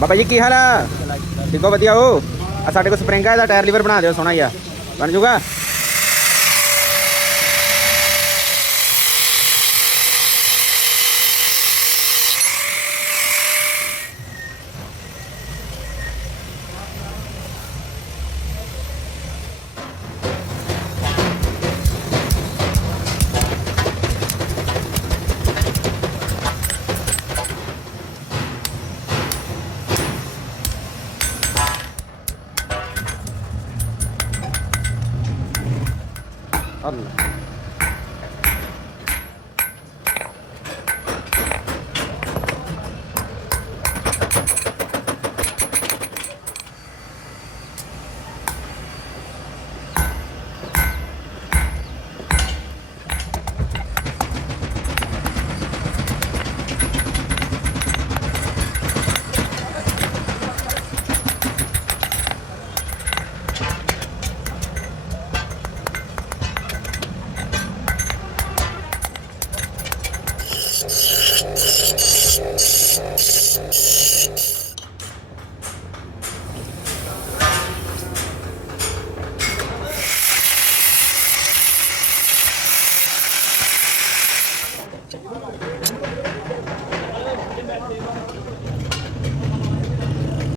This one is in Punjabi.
ਬਾਬਾ ਜੀ ਕੀ ਹਾਲ ਆ? ਠੀਕ ਹੋ? ਵਧੀਆ ਹੋ? ਆ ਸਾਡੇ ਕੋਲ ਸਪਰਿੰਗ ਆ, ਇਹਦਾ ਟਾਇਰ ਲੀਵਰ ਬਣਾ ਦਿਓ ਸੋਹਣਾ ਜਿਹਾ, ਬਣ ਜੂਗਾ? Allah.